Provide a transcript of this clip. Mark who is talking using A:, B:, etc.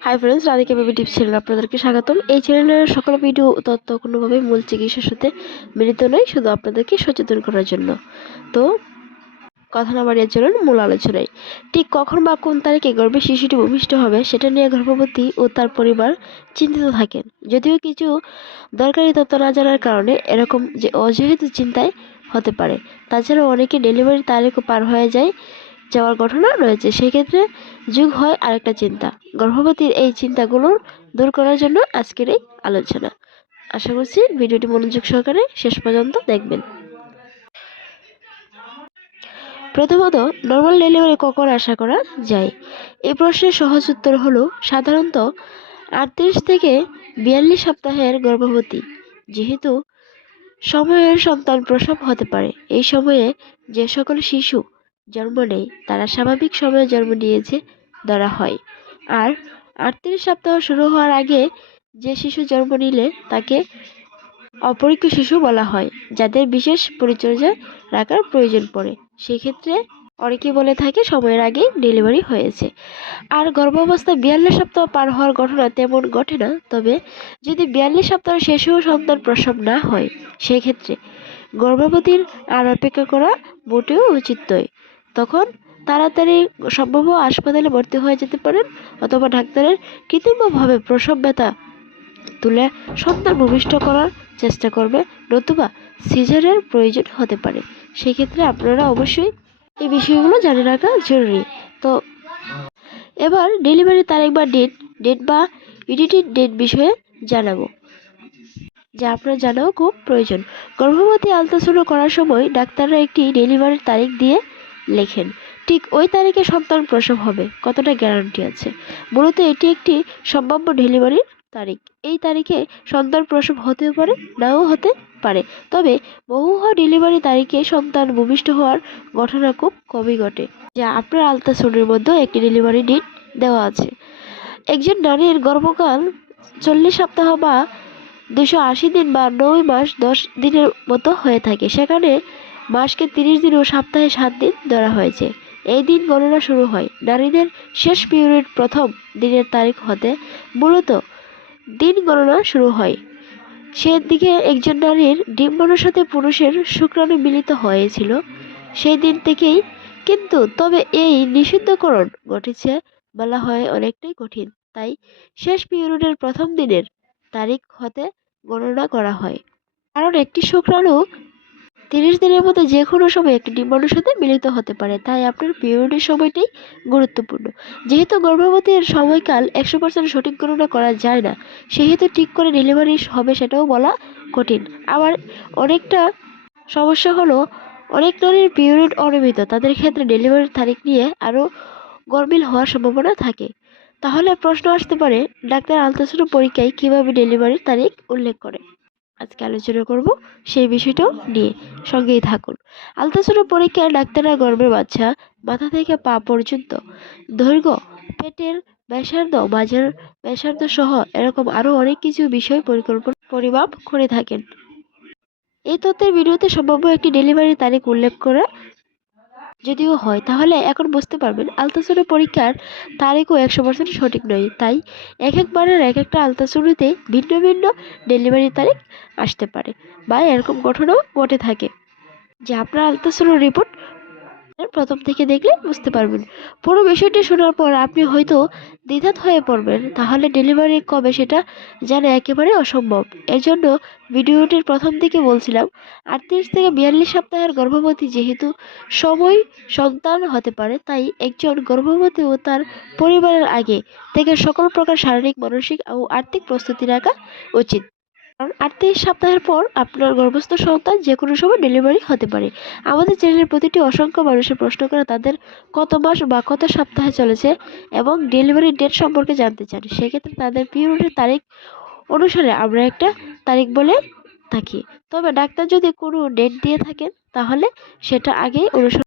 A: Hi friends Radhika baby tips channel আপনাদেরকে স্বাগতম। এই চ্যানেলের সকল ভিডিও তথ্য কোনোভাবেই মূল চিকিৎসার সাথে মিলিত নয়, শুধু আপনাদেরকে সচেতন করার জন্য। তো, কথা না বাড়িয়ে চলুন মূল আলোচনায়। ঠিক কখন বা কোন তারিখে গর্ভে শিশুটি ভূমিষ্ঠ হবে, সেটা নিয়ে গর্ভবতী ও তার পরিবার চিন্তিত থাকেন। যদিও কিছু দরকারি তথ্য না জানার কারণে এরকম যে অজেহেতু চিন্তায় হতে পারে। তাছাড়াও অনেকে ডেলিভারির তারিখও পার হয়ে যায়। যাওয়ার ঘটনা রয়েছে, সেক্ষেত্রে যুগ হয় আরেকটা চিন্তা। গর্ভবতীর এই চিন্তাগুলোর দূর করার জন্য আজকের এই আলোচনা। আশা করছি ভিডিওটি মনোযোগ সহকারে শেষ পর্যন্ত দেখবেন। প্রথমত নর্মাল ডেলিভারি কখন আশা করা যায়? এই প্রশ্নের সহজ উত্তর হলো, সাধারণত আটত্রিশ থেকে বিয়াল্লিশ সপ্তাহের গর্ভবতী, যেহেতু সময়ের সন্তান প্রসব হতে পারে। এই সময়ে যে সকল শিশু জন্ম নেয়। তারা স্বাভাবিক সময়ে জন্ম নিয়েছে ধরা হয়। আর আটত্রিশ সপ্তাহ শুরু হওয়ার আগে যে শিশু জন্ম নিলে তাকে অপরিজ্ঞ শিশু বলা হয়, যাদের বিশেষ পরিচর্যা রাখার প্রয়োজন পড়ে। সেক্ষেত্রে অনেকে বলে থাকে সময়ের আগে ডেলিভারি হয়েছে। আর গর্ভাবস্থায় বিয়াল্লিশ সপ্তাহ পার হওয়ার ঘটনা তেমন ঘটে না, তবে যদি বিয়াল্লিশ সপ্তাহ শেষেও সন্তান প্রসব না হয়, সেক্ষেত্রে গর্ভবতীর আর অপেক্ষা করা মোটেও উচিত নয়। তখন তাড়াতাড়ি সম্ভব হাসপাতালে ভর্তি হয়ে যেতে পারেন অথবা ডাক্তারের কৃত্রিমভাবে প্রসব ব্যথা তুলে সন্তান ভূমিষ্ঠ করার চেষ্টা করবে নতুবা সিজারের প্রয়োজন হতে পারে। সেক্ষেত্রে আপনারা অবশ্যই এই বিষয়গুলো জানে রাখা জরুরি। তো এবার ডেলিভারি তারিখ বা ডেট ডেট বা ইডিটেড ডেট বিষয়ে জানাব, যা আপনার জানাও খুব প্রয়োজন। গর্ভবতী আলট্রাসাউন্ড করার সময় ডাক্তাররা একটি ডেলিভারির তারিখ দিয়ে লেখেন, ঠিক ওই তারিখে সন্তান প্রসব হবে, কতটা গ্যারান্টি আছে? মূলত এটি একটি সম্ভাব্য ডেলিভারির তারিখ। এই তারিখে সন্তান প্রসব হতেও পারে, নাও হতে পারে। তবে বহু ডেলিভারি তারিখে সন্তান ভূমিষ্ঠ হওয়ার ঘটনা খুব কমই ঘটে, যা আপনার আলট্রাসাউন্ডের মধ্যেও একটি ডেলিভারি ডেট দেওয়া আছে। একজন নারীর গর্ভকাল চল্লিশ সপ্তাহ বা দুশো আশি দিন বা নয় মাস দশ দিনের মতো হয়ে থাকে। সেখানে মাসকে তিরিশ দিন ও সপ্তাহে সাত দিন ধরা হয়েছে। এই দিন গণনা শুরু হয়। নারীদের শেষ পিরিয়ড প্রথম দিনের তারিখ হতে মূলত দিন গণনা শুরু হয়। সেদিকে একজন নারীর ডিম্বাণুর সাথে পুরুষের শুক্রাণু মিলিত হয়েছিল। সেই দিন থেকেই কিন্তু তবে এই নিষিদ্ধকরণ ঘটেছে বলা হয় অনেকটাই কঠিন। তাই শেষ পিরিয়ডের প্রথম দিনের তারিখ হতে গণনা করা হয়। কারণ একটি শুক্রাণু তিরিশ দিনের মধ্যে যে কোনো সময় একটি ডিম্বাণুর সাথে মিলিত হতে পারে, তাই আপনার পিরিয়ডের সময়টাই গুরুত্বপূর্ণ। যেহেতু গর্ভবতীর সময়কাল একশো পার্সেন্ট সঠিক গণনা করা যায় না, সেহেতু ঠিক করে ডেলিভারি হবে সেটাও বলা কঠিন। আবার অনেকটা সমস্যা হলো, অনেক নারীর পিরিয়ড অনিয়মিত, তাদের ক্ষেত্রে ডেলিভারির তারিখ নিয়ে আরও গরমিল হওয়ার সম্ভাবনা থাকে। তাহলে প্রশ্ন আসতে পারে, ডাক্তার আলট্রাসাউন্ড পরীক্ষায় কীভাবে ডেলিভারির তারিখ উল্লেখ করে? আজকে আলোচনা করব সেই বিষয়টাও নিয়ে। সঙ্গেই থাকুন। আলতাসুরা পরীক্ষায় ডাক্তাররা গর্ভের বাচ্চা, মাথা থেকে পা পর্যন্ত। দৈর্ঘ্য, পেটের ব্যাসার্ধ, মাঝের ব্যাসার্ধ সহ এরকম আরও অনেক কিছু বিষয় পরিকল্পনা পরিমাপ করে থাকেন। এই তথ্যের ভিডিওতে সম্ভাব্য একটি ডেলিভারি তারিখ উল্লেখ করা যদিও হয়, তাহলে এখন বুঝতে পারবেন আলতাসুরের পরীক্ষার তারিখও একশো পার্সেন্ট সঠিক নয়। তাই এক একবারের এক একটা আলতাসুরিতে ভিন্ন ভিন্ন ডেলিভারি তারিখ আসতে পারে বা এরকম ঘটনাও ঘটে থাকে। যে আপনার আলট্রাসাউন্ড রিপোর্ট প্রথম থেকে দেখলে বুঝতে পারবেন। পুরো বিষয়টি শোনার পর আপনি হয়তো দ্বিধাত হয়ে পড়বেন, তাহলে ডেলিভারি কবে সেটা জানা একেবারে অসম্ভব। এর জন্য ভিডিওটির প্রথম দিকে বলছিলাম, আটত্রিশ থেকে বিয়াল্লিশ সপ্তাহের গর্ভবতী যেহেতু সময় সন্তান হতে পারে, তাই একজন গর্ভবতী ও তার পরিবারের আগে থেকে সকল প্রকার শারীরিক, মানসিক ও আর্থিক প্রস্তুতি রাখা উচিত। কারণ আটত্রিশ সপ্তাহের পর আপনার গর্ভস্থ সন্তান যে কোনো সময় ডেলিভারি হতে পারে। আমাদের চ্যানেলের প্রতিটি অসংখ্য মানুষের প্রশ্ন করে তাদের কত মাস বা কত সপ্তাহে চলেছে এবং ডেলিভারি ডেট সম্পর্কে জানতে চান। সেক্ষেত্রে তাদের পিরিয়ডের তারিখ অনুসারে আমরা একটা তারিখ বলে থাকি। তবে ডাক্তার যদি কোনো ডেট দিয়ে থাকেন, তাহলে সেটা আগেই অনুসরণ